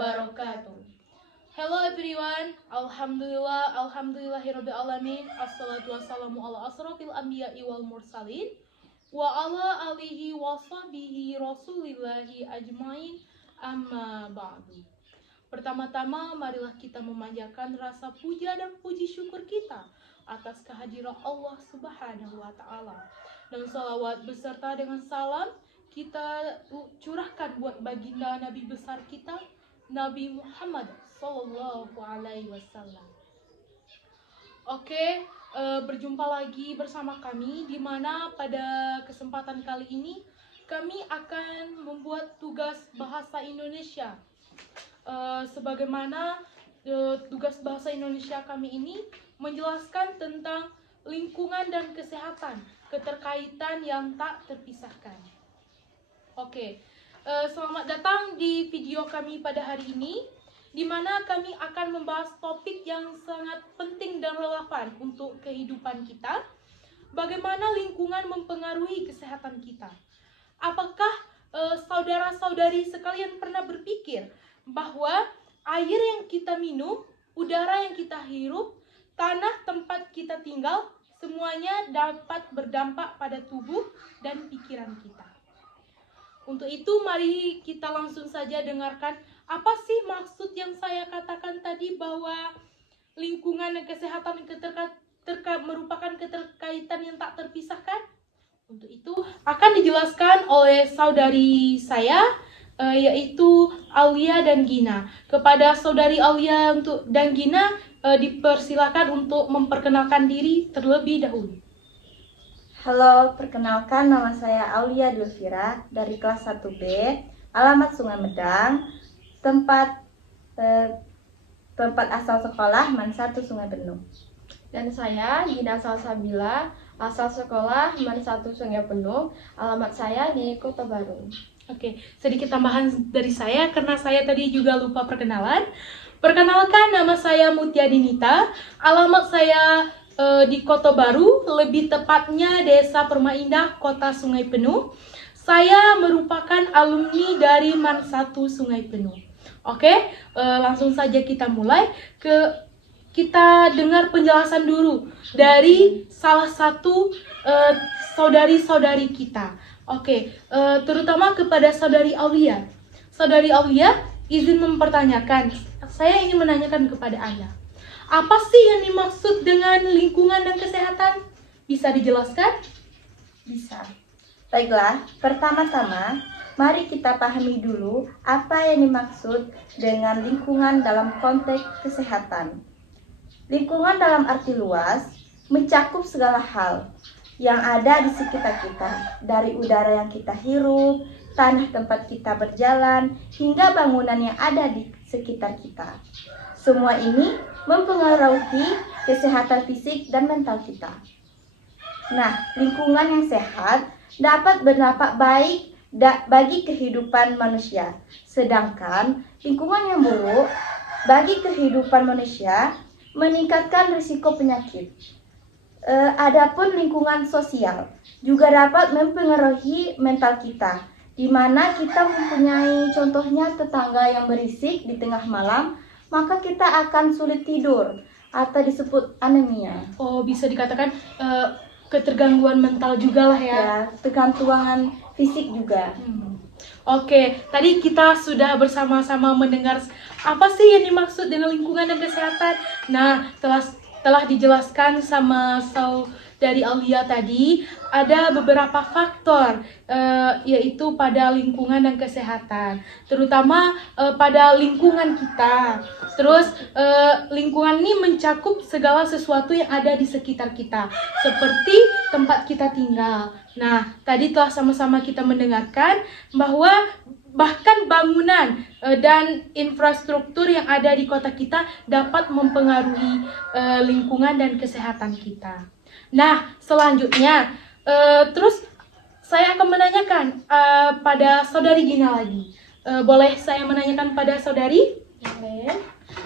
wabarakatuh. Hello everyone, alhamdulillahirabbil alamin. Assalatu wassalamu ala asrofil anbiya'i wal mursalin wa ala alihi wa sahbihi rasulillahi ajmain, amma ba'du. Pertama-tama marilah kita memanjatkan rasa puja dan puji syukur kita atas kehadiran Allah Subhanahu wa taala. Dan salawat beserta dengan salam kita curahkan buat baginda Nabi besar kita, Nabi Muhammad Sallallahu Alaihi Wasallam. Oke, berjumpa lagi bersama kami, di mana pada kesempatan kali ini kami akan membuat tugas bahasa Indonesia. Sebagaimana tugas bahasa Indonesia kami ini menjelaskan tentang lingkungan dan kesehatan, keterkaitan yang tak terpisahkan. Oke, selamat datang di video kami pada hari ini, di mana kami akan membahas topik yang sangat penting dan relevan untuk kehidupan kita. Bagaimana lingkungan mempengaruhi kesehatan kita? Apakah saudara-saudari sekalian pernah berpikir bahwa air yang kita minum, udara yang kita hirup, tanah tempat kita tinggal, semuanya dapat berdampak pada tubuh dan pikiran kita? Untuk itu, mari kita langsung saja dengarkan apa sih maksud yang saya katakan tadi, bahwa lingkungan dan kesehatan merupakan keterkaitan yang tak terpisahkan. Untuk itu akan dijelaskan oleh saudari saya, yaitu Aulia dan Gina. Kepada saudari Aulia dan Gina dipersilakan untuk memperkenalkan diri terlebih dahulu. Halo, perkenalkan nama saya Aulia Dulvira dari kelas 1B, alamat Sungai Medang, tempat asal sekolah Man 1 Sungai Penuh. Dan saya Gina Salsabila, asal sekolah Man 1 Sungai Penuh, alamat saya di Kota Baru. Oke, sedikit tambahan dari saya karena saya tadi juga lupa perkenalan. Perkenalkan, nama saya Mutia Dinita, alamat saya di Kota Baru, lebih tepatnya Desa Permaindah, Kota Sungai Penuh. Saya merupakan alumni dari Man 1 Sungai Penuh. Oke, langsung saja kita mulai. Kita dengar penjelasan dulu dari salah satu saudari-saudari kita. Oke, terutama kepada saudari Aulia. Saudari Aulia, izin mempertanyakan. Saya ingin menanyakan kepada Anda. Apa sih yang dimaksud dengan lingkungan dan kesehatan? Bisa dijelaskan? Bisa. Baiklah, pertama-tama mari kita pahami dulu apa yang dimaksud dengan lingkungan dalam konteks kesehatan. Lingkungan dalam arti luas mencakup segala hal yang ada di sekitar kita, dari udara yang kita hirup, tanah tempat kita berjalan, hingga bangunan yang ada di sekitar kita. Semua ini mempengaruhi kesehatan fisik dan mental kita. Nah, lingkungan yang sehat dapat berdampak baik bagi kehidupan manusia. Sedangkan lingkungan yang buruk bagi kehidupan manusia meningkatkan risiko penyakit. Adapun lingkungan sosial juga dapat mempengaruhi mental kita, di mana kita mempunyai contohnya tetangga yang berisik di tengah malam, maka kita akan sulit tidur atau disebut anemia. Oh, bisa dikatakan ketergangguan mental juga lah ya. Ya, ketergantungan fisik juga. Oke, tadi kita sudah bersama-sama mendengar apa sih yang dimaksud dengan lingkungan dan kesehatan. Nah, telah dijelaskan sama dari Aulia tadi, ada beberapa faktor yaitu pada lingkungan dan kesehatan, terutama pada lingkungan kita. Terus lingkungan ini mencakup segala sesuatu yang ada di sekitar kita, seperti tempat kita tinggal. Nah, tadi telah sama-sama kita mendengarkan bahwa bahkan bangunan dan infrastruktur yang ada di kota kita dapat mempengaruhi lingkungan dan kesehatan kita. Nah, selanjutnya, terus saya akan menanyakan pada saudari Gina lagi. Boleh saya menanyakan pada saudari? Boleh.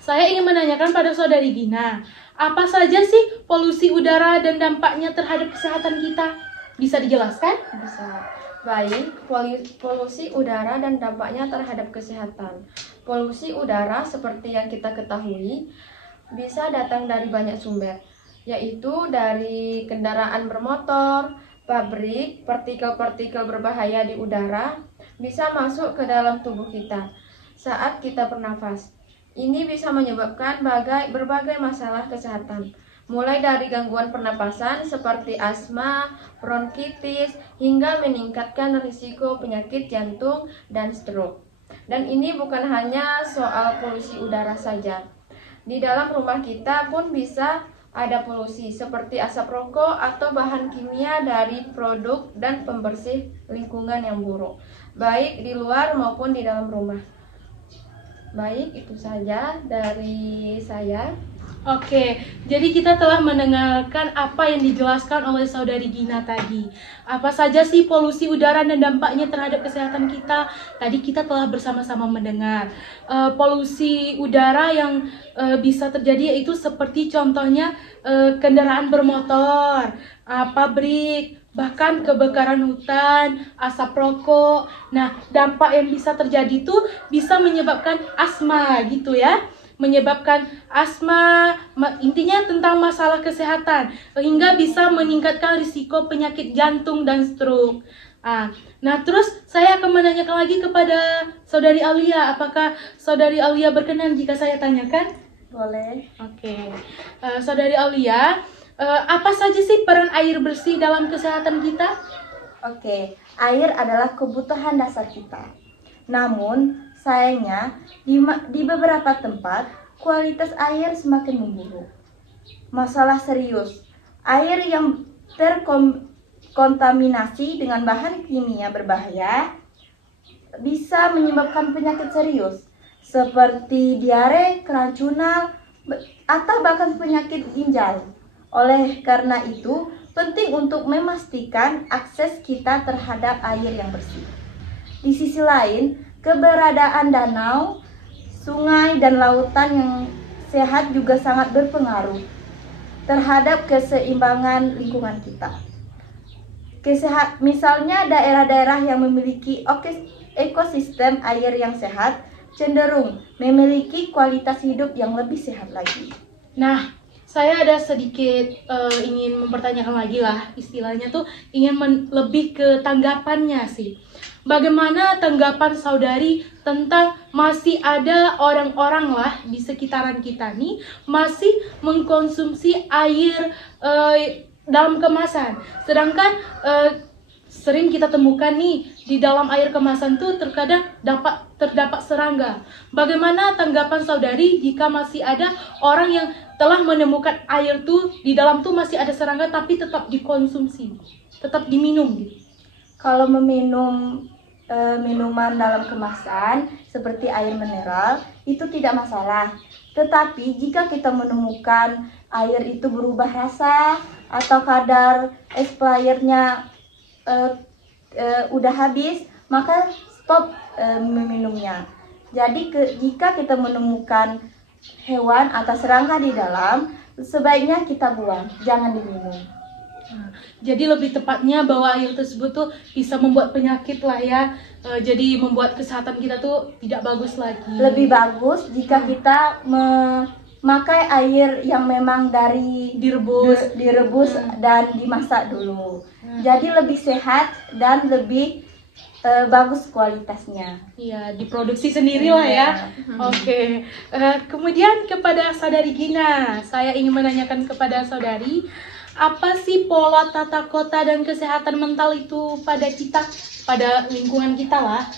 Saya ingin menanyakan pada saudari Gina, apa saja sih polusi udara dan dampaknya terhadap kesehatan kita? Bisa dijelaskan? Bisa. Baik, polusi udara dan dampaknya terhadap kesehatan. Polusi udara seperti yang kita ketahui bisa datang dari banyak sumber, yaitu dari kendaraan bermotor, pabrik, partikel-partikel berbahaya di udara bisa masuk ke dalam tubuh kita saat kita bernafas. Ini bisa menyebabkan berbagai masalah kesehatan, mulai dari gangguan pernapasan seperti asma, bronkitis, hingga meningkatkan risiko penyakit jantung dan stroke. Dan ini bukan hanya soal polusi udara saja. Di dalam rumah kita pun bisa ada polusi seperti asap rokok atau bahan kimia dari produk dan pembersih lingkungan yang buruk, baik di luar maupun di dalam rumah. Baik, itu saja dari saya. Oke, jadi kita telah mendengarkan apa yang dijelaskan oleh Saudari Gina tadi. Apa saja sih polusi udara dan dampaknya terhadap kesehatan kita? Tadi kita telah bersama-sama mendengar. Polusi udara yang bisa terjadi yaitu seperti contohnya kendaraan bermotor, pabrik, bahkan kebakaran hutan, asap rokok. Nah, dampak yang bisa terjadi itu bisa menyebabkan asma gitu ya. Menyebabkan asma, intinya tentang masalah kesehatan, hingga bisa meningkatkan risiko penyakit jantung dan stroke. Nah, terus saya akan menanyakan lagi kepada Saudari Alia, apakah Saudari Alia berkenan jika saya tanyakan? Boleh. Oke, Saudari Alia, apa saja sih peran air bersih dalam kesehatan kita? Oke, air adalah kebutuhan dasar kita. Namun, sayangnya di beberapa tempat kualitas air semakin memburuk. Masalah serius, air yang terkontaminasi dengan bahan kimia berbahaya bisa menyebabkan penyakit serius seperti diare, keracunan, atau bahkan penyakit ginjal. Oleh karena itu, penting untuk memastikan akses kita terhadap air yang bersih. Di sisi lain, keberadaan danau, sungai, dan lautan yang sehat juga sangat berpengaruh terhadap keseimbangan lingkungan kita. Misalnya daerah-daerah yang memiliki ekosistem air yang sehat cenderung memiliki kualitas hidup yang lebih sehat lagi. Nah, saya ada sedikit ingin mempertanyakan lagi lah, istilahnya tuh ingin lebih ke tanggapannya sih. Bagaimana tanggapan saudari tentang masih ada orang-orang lah di sekitaran kita nih masih mengkonsumsi air dalam kemasan, sedangkan sering kita temukan nih di dalam air kemasan tuh terkadang terdapat serangga. Bagaimana tanggapan saudari jika masih ada orang yang telah menemukan air tuh di dalam tuh masih ada serangga tapi tetap dikonsumsi, tetap diminum gitu? Kalau meminum minuman dalam kemasan seperti air mineral itu tidak masalah. Tetapi jika kita menemukan air itu berubah rasa atau kadar expirednya udah habis, maka stop meminumnya. Jadi jika kita menemukan hewan atau serangga di dalam, sebaiknya kita buang, jangan diminum. Jadi lebih tepatnya bahwa air tersebut tuh bisa membuat penyakit lah ya. Jadi membuat kesehatan kita tuh tidak bagus lagi. Lebih bagus jika kita memakai air yang memang dari direbus dan dimasak dulu. Jadi lebih sehat dan lebih bagus kualitasnya. Iya, diproduksi sendiri lah ya. Oke. Kemudian kepada Saudari Gina, saya ingin menanyakan kepada saudari, apa sih pola tata kota dan kesehatan mental itu pada kita, pada lingkungan kita lah?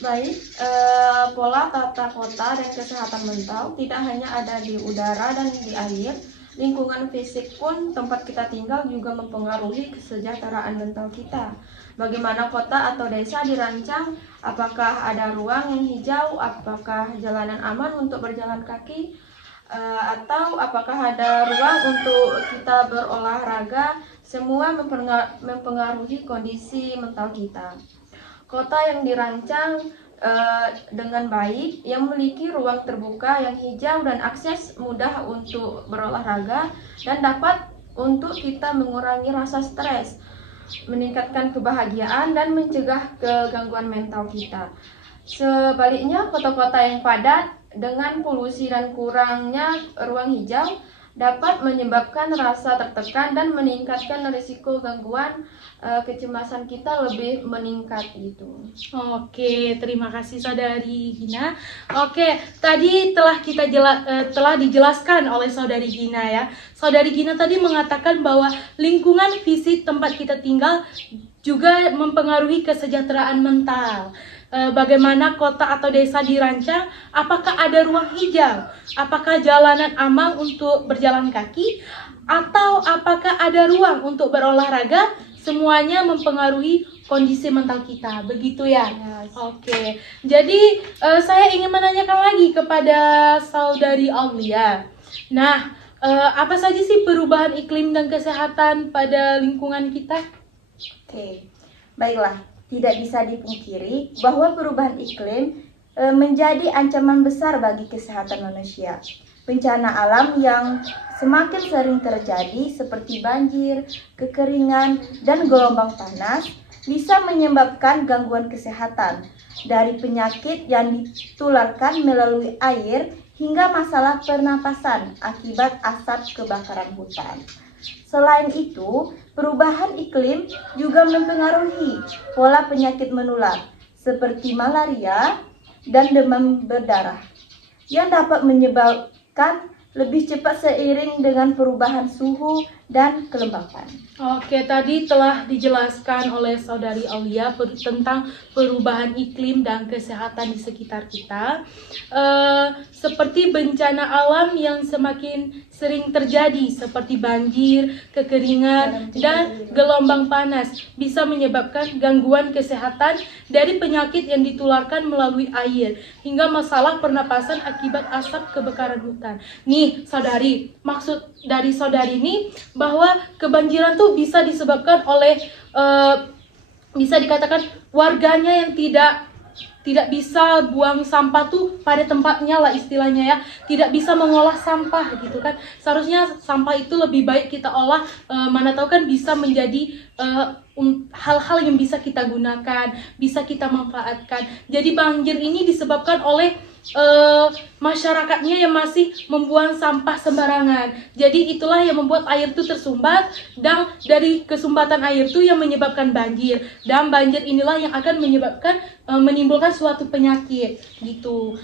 Baik, pola tata kota dan kesehatan mental tidak hanya ada di udara dan di air, lingkungan fisik pun tempat kita tinggal juga mempengaruhi kesejahteraan mental kita. Bagaimana kota atau desa dirancang, apakah ada ruang yang hijau, apakah jalanan aman untuk berjalan kaki, atau apakah ada ruang untuk kita berolahraga, semua mempengaruhi kondisi mental kita. Kota yang dirancang dengan baik, yang memiliki ruang terbuka yang hijau dan akses mudah untuk berolahraga, dan dapat untuk kita mengurangi rasa stres, meningkatkan kebahagiaan, dan mencegah kegangguan mental kita. Sebaliknya, kota-kota yang padat dengan polusi dan kurangnya ruang hijau dapat menyebabkan rasa tertekan dan meningkatkan risiko gangguan kecemasan kita lebih meningkat gitu. Oke, terima kasih Saudari Gina. Oke, tadi telah dijelaskan oleh Saudari Gina ya. Saudari Gina tadi mengatakan bahwa lingkungan fisik tempat kita tinggal juga mempengaruhi kesejahteraan mental. Bagaimana kota atau desa dirancang, apakah ada ruang hijau, apakah jalanan aman untuk berjalan kaki, atau apakah ada ruang untuk berolahraga, semuanya mempengaruhi kondisi mental kita, begitu ya? Yes. Oke, jadi saya ingin menanyakan lagi kepada Saudari Aulia. Nah, apa saja sih perubahan iklim dan kesehatan pada lingkungan kita? Oke, baiklah. Tidak bisa dipungkiri bahwa perubahan iklim menjadi ancaman besar bagi kesehatan manusia. Bencana alam yang semakin sering terjadi seperti banjir, kekeringan, dan gelombang panas bisa menyebabkan gangguan kesehatan dari penyakit yang ditularkan melalui air hingga masalah pernapasan akibat asap kebakaran hutan. Selain itu, perubahan iklim juga mempengaruhi pola penyakit menular seperti malaria dan demam berdarah yang dapat menyebabkan lebih cepat seiring dengan perubahan suhu dan kelembapan. Oke, tadi telah dijelaskan oleh Saudari Aulia tentang perubahan iklim dan kesehatan di sekitar kita. Seperti bencana alam yang semakin sering terjadi seperti banjir, kekeringan, dan gelombang panas bisa menyebabkan gangguan kesehatan dari penyakit yang ditularkan melalui air hingga masalah pernapasan akibat asap kebakaran hutan. Nih, Saudari, maksud dari Saudari ini bahwa kebanjiran tuh bisa disebabkan oleh bisa dikatakan warganya yang tidak bisa buang sampah tuh pada tempatnya lah istilahnya ya, tidak bisa mengolah sampah gitu kan. Seharusnya sampah itu lebih baik kita olah, mana tahu kan bisa menjadi hal-hal yang bisa kita gunakan, bisa kita manfaatkan. Jadi banjir ini disebabkan oleh masyarakatnya yang masih membuang sampah sembarangan. Jadi itulah yang membuat air itu tersumbat, dan dari kesumbatan air itu yang menyebabkan banjir, dan banjir inilah yang akan menimbulkan suatu penyakit gitu.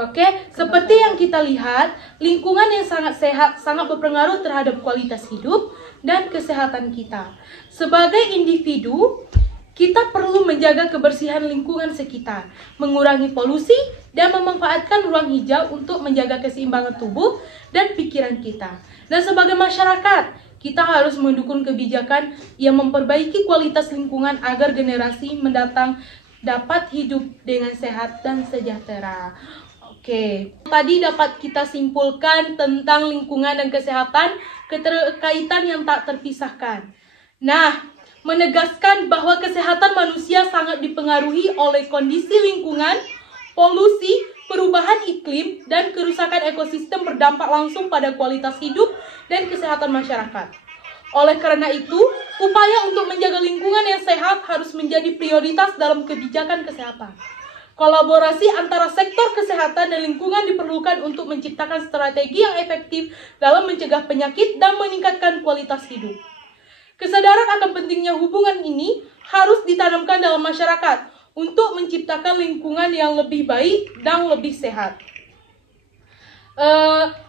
Oke, seperti yang kita lihat, lingkungan yang sangat sehat sangat berpengaruh terhadap kualitas hidup dan kesehatan kita. Sebagai individu, kita perlu menjaga kebersihan lingkungan sekitar, mengurangi polusi, dan memanfaatkan ruang hijau untuk menjaga keseimbangan tubuh dan pikiran kita. Dan sebagai masyarakat, kita harus mendukung kebijakan yang memperbaiki kualitas lingkungan agar generasi mendatang dapat hidup dengan sehat dan sejahtera. Oke, tadi dapat kita simpulkan tentang lingkungan dan kesehatan, keterkaitan yang tak terpisahkan. Nah, menegaskan bahwa kesehatan manusia sangat dipengaruhi oleh kondisi lingkungan, polusi, perubahan iklim, dan kerusakan ekosistem berdampak langsung pada kualitas hidup dan kesehatan masyarakat. Oleh karena itu, upaya untuk menjaga lingkungan yang sehat harus menjadi prioritas dalam kebijakan kesehatan. Kolaborasi antara sektor kesehatan dan lingkungan diperlukan untuk menciptakan strategi yang efektif dalam mencegah penyakit dan meningkatkan kualitas hidup. Kesadaran akan pentingnya hubungan ini harus ditanamkan dalam masyarakat untuk menciptakan lingkungan yang lebih baik dan lebih sehat.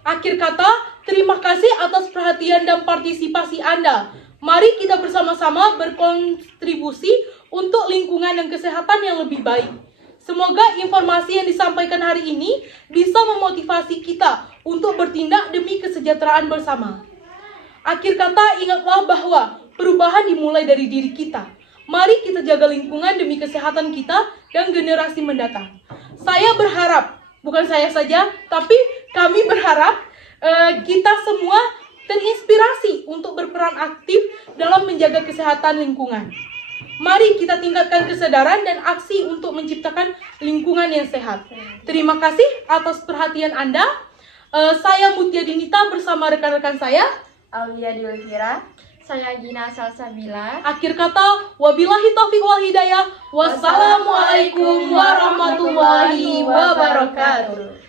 Akhir kata, terima kasih atas perhatian dan partisipasi Anda. Mari kita bersama-sama berkontribusi untuk lingkungan dan kesehatan yang lebih baik. Semoga informasi yang disampaikan hari ini bisa memotivasi kita untuk bertindak demi kesejahteraan bersama. Akhir kata, ingatlah bahwa perubahan dimulai dari diri kita. Mari kita jaga lingkungan demi kesehatan kita dan generasi mendatang. Saya berharap, bukan saya saja, tapi kami berharap kita semua terinspirasi untuk berperan aktif dalam menjaga kesehatan lingkungan. Mari kita tingkatkan kesadaran dan aksi untuk menciptakan lingkungan yang sehat. Terima kasih atas perhatian Anda. Saya Mutia Dinita bersama rekan-rekan saya, Aulia Diolvira, Saya Gina Salsabila. Akhir kata, wabillahi taufiq wal hidayah. Wassalamualaikum warahmatullahi wabarakatuh.